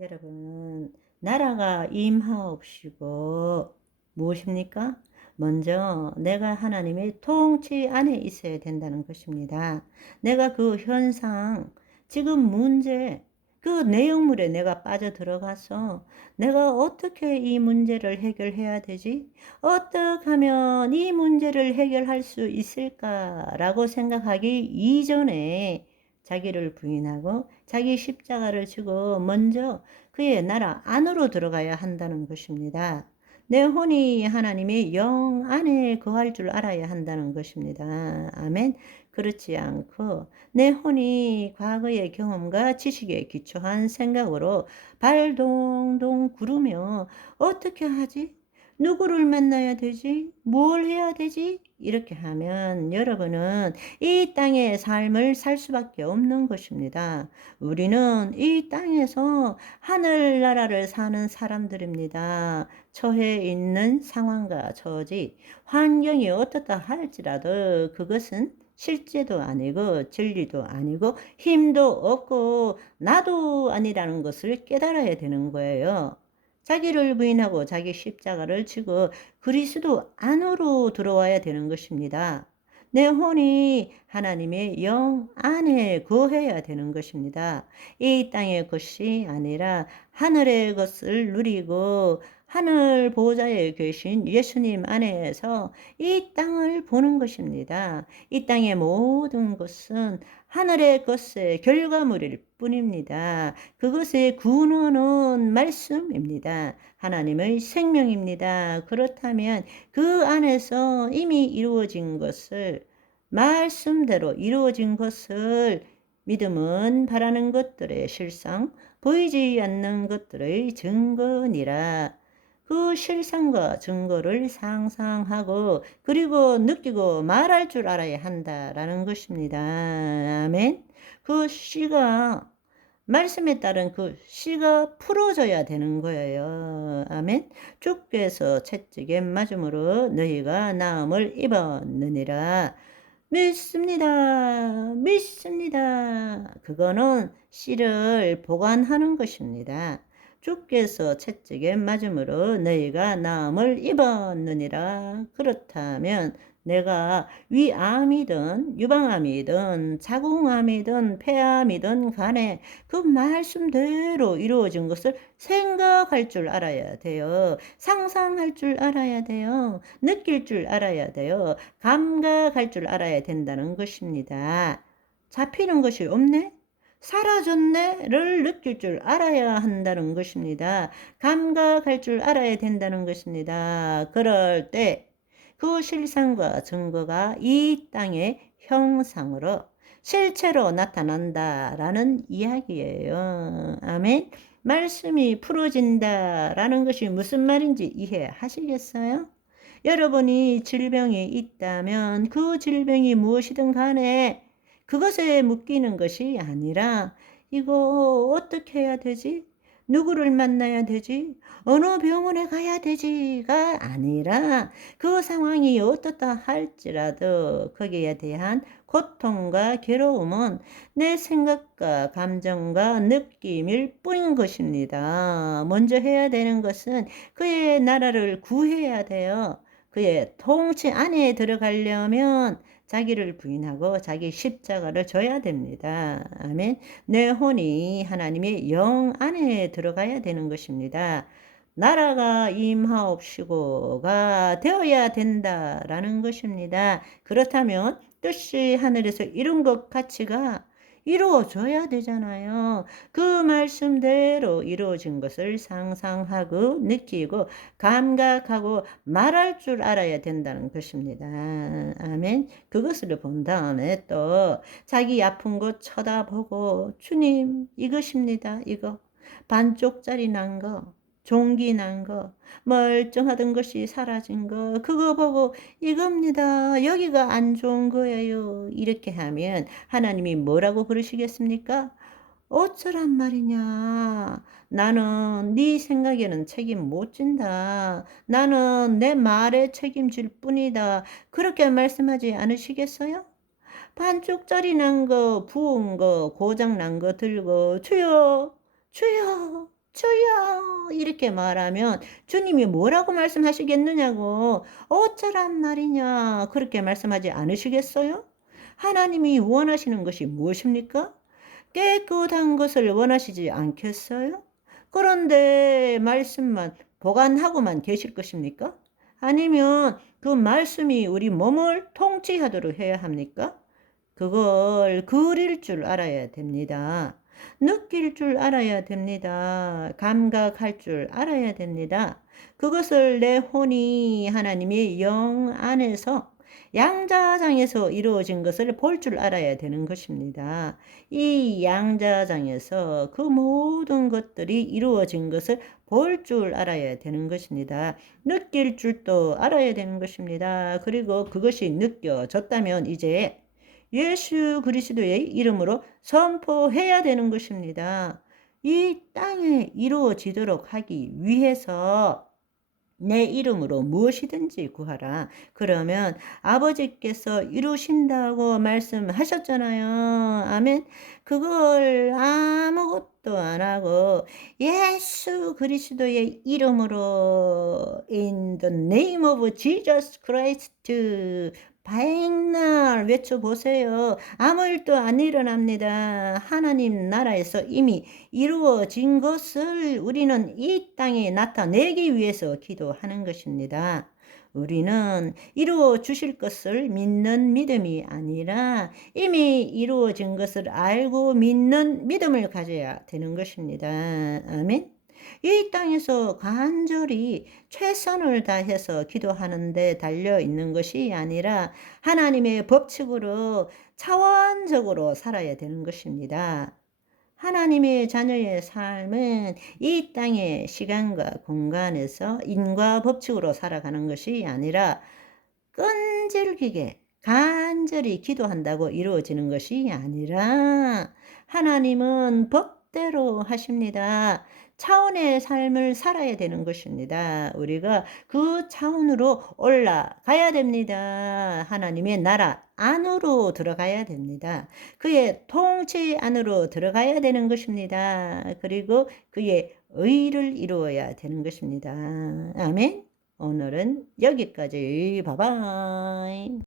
여러분, 나라가 임하옵시고 무엇입니까? 먼저 내가 하나님의 통치 안에 있어야 된다는 것입니다. 내가 그 현상, 지금 문제, 그 내용물에 내가 빠져 들어가서 내가 어떻게 이 문제를 해결해야 되지? 어떻게 하면 이 문제를 해결할 수 있을까라고 생각하기 이전에 자기를 부인하고 자기 십자가를 지고 먼저 그의 나라 안으로 들어가야 한다는 것입니다. 내 혼이 하나님의 영 안에 거할 줄 알아야 한다는 것입니다. 아멘. 그렇지 않고 내 혼이 과거의 경험과 지식에 기초한 생각으로 발동동 구르며 어떻게 하지? 누구를 만나야 되지? 뭘 해야 되지? 이렇게 하면 여러분은 이 땅의 삶을 살 수밖에 없는 것입니다. 우리는 이 땅에서 하늘나라를 사는 사람들입니다. 처해 있는 상황과 처지, 환경이 어떻다 할지라도 그것은 실제도 아니고 진리도 아니고 힘도 없고 나도 아니라는 것을 깨달아야 되는 거예요. 자기를 부인하고 자기 십자가를 지고 그리스도 안으로 들어와야 되는 것입니다. 내 혼이 하나님의 영 안에 거해야 되는 것입니다. 이 땅의 것이 아니라 하늘의 것을 누리고 하늘 보좌에 계신 예수님 안에서 이 땅을 보는 것입니다. 이 땅의 모든 것은 하늘의 것의 결과물일 뿐입니다. 그것의 근원은 말씀입니다. 하나님의 생명입니다. 그렇다면 그 안에서 이미 이루어진 것을 말씀대로 이루어진 것을 믿음은 바라는 것들의 실상, 보이지 않는 것들의 증거니라. 그 실상과 증거를 상상하고 그리고 느끼고 말할 줄 알아야 한다라는 것입니다. 아멘. 그 씨가 말씀에 따른 그 씨가 풀어져야 되는 거예요. 아멘. 주께서 채찍에 맞음으로 너희가 나음을 입었느니라. 믿습니다. 믿습니다. 그거는 씨를 보관하는 것입니다. 주께서 채찍에 맞음으로 너희가 나음을 입었느니라. 그렇다면 내가 위암이든 유방암이든 자궁암이든 폐암이든 간에 그 말씀대로 이루어진 것을 생각할 줄 알아야 돼요. 상상할 줄 알아야 돼요. 느낄 줄 알아야 돼요. 감각할 줄 알아야 된다는 것입니다. 잡히는 것이 없네? 사라졌네를 느낄 줄 알아야 한다는 것입니다. 감각할 줄 알아야 된다는 것입니다. 그럴 때 그 실상과 증거가 이 땅의 형상으로 실체로 나타난다라는 이야기예요. 아멘. 말씀이 풀어진다라는 것이 무슨 말인지 이해하시겠어요? 여러분이 질병이 있다면 그 질병이 무엇이든 간에 그것에 묶이는 것이 아니라 이거 어떻게 해야 되지? 누구를 만나야 되지? 어느 병원에 가야 되지가 아니라 그 상황이 어떻다 할지라도 거기에 대한 고통과 괴로움은 내 생각과 감정과 느낌일 뿐인 것입니다. 먼저 해야 되는 것은 그의 나라를 구해야 돼요. 그의 통치 안에 들어가려면 자기를 부인하고 자기 십자가를 져야 됩니다. 아멘. 내 혼이 하나님의 영 안에 들어가야 되는 것입니다. 나라가 임하옵시고가 되어야 된다라는 것입니다. 그렇다면 뜻이 하늘에서 이룬 것 같이가 이루어져야 되잖아요. 그 말씀대로 이루어진 것을 상상하고 느끼고 감각하고 말할 줄 알아야 된다는 것입니다. 아멘. 그것을 본 다음에 또 자기 아픈 곳 쳐다보고 주님 이것입니다. 이거 반쪽짜리 난 거. 종기 난 거, 멀쩡하던 것이 사라진 거, 그거 보고 이겁니다. 여기가 안 좋은 거예요. 이렇게 하면 하나님이 뭐라고 그러시겠습니까? 어쩌란 말이냐. 나는 네 생각에는 책임 못 진다. 나는 내 말에 책임질 뿐이다. 그렇게 말씀하지 않으시겠어요? 반쪽짜리 난 거, 부은 거, 고장 난 거 들고 주여, 주여. 주여 이렇게 말하면 주님이 뭐라고 말씀하시겠느냐고. 어쩌란 말이냐 그렇게 말씀하지 않으시겠어요? 하나님이 원하시는 것이 무엇입니까? 깨끗한 것을 원하시지 않겠어요? 그런데 말씀만 보관하고만 계실 것입니까? 아니면 그 말씀이 우리 몸을 통치하도록 해야 합니까? 그걸 그릴 줄 알아야 됩니다. 느낄 줄 알아야 됩니다. 감각할 줄 알아야 됩니다. 그것을 내 혼이 하나님의 영 안에서 양자장에서 이루어진 것을 볼 줄 알아야 되는 것입니다. 이 양자장에서 그 모든 것들이 이루어진 것을 볼 줄 알아야 되는 것입니다. 느낄 줄도 알아야 되는 것입니다. 그리고 그것이 느껴졌다면 이제 예수 그리스도의 이름으로 선포해야 되는 것입니다. 이 땅에 이루어지도록 하기 위해서 내 이름으로 무엇이든지 구하라. 그러면 아버지께서 이루신다고 말씀하셨잖아요. 아멘. 그걸 아무것도 안 하고 예수 그리스도의 이름으로 in the name of Jesus Christ 백날 외쳐보세요. 아무 일도 안 일어납니다. 하나님 나라에서 이미 이루어진 것을 우리는 이 땅에 나타내기 위해서 기도하는 것입니다. 우리는 이루어 주실 것을 믿는 믿음이 아니라 이미 이루어진 것을 알고 믿는 믿음을 가져야 되는 것입니다. 아멘. 이 땅에서 간절히 최선을 다해서 기도하는데 달려 있는 것이 아니라 하나님의 법칙으로 차원적으로 살아야 되는 것입니다. 하나님의 자녀의 삶은 이 땅의 시간과 공간에서 인과 법칙으로 살아가는 것이 아니라 끈질기게 간절히 기도한다고 이루어지는 것이 아니라 하나님은 법대로 하십니다. 차원의 삶을 살아야 되는 것입니다. 우리가 그 차원으로 올라가야 됩니다. 하나님의 나라 안으로 들어가야 됩니다. 그의 통치 안으로 들어가야 되는 것입니다. 그리고 그의 의를 이루어야 되는 것입니다. 아멘. 오늘은 여기까지. 바이바이.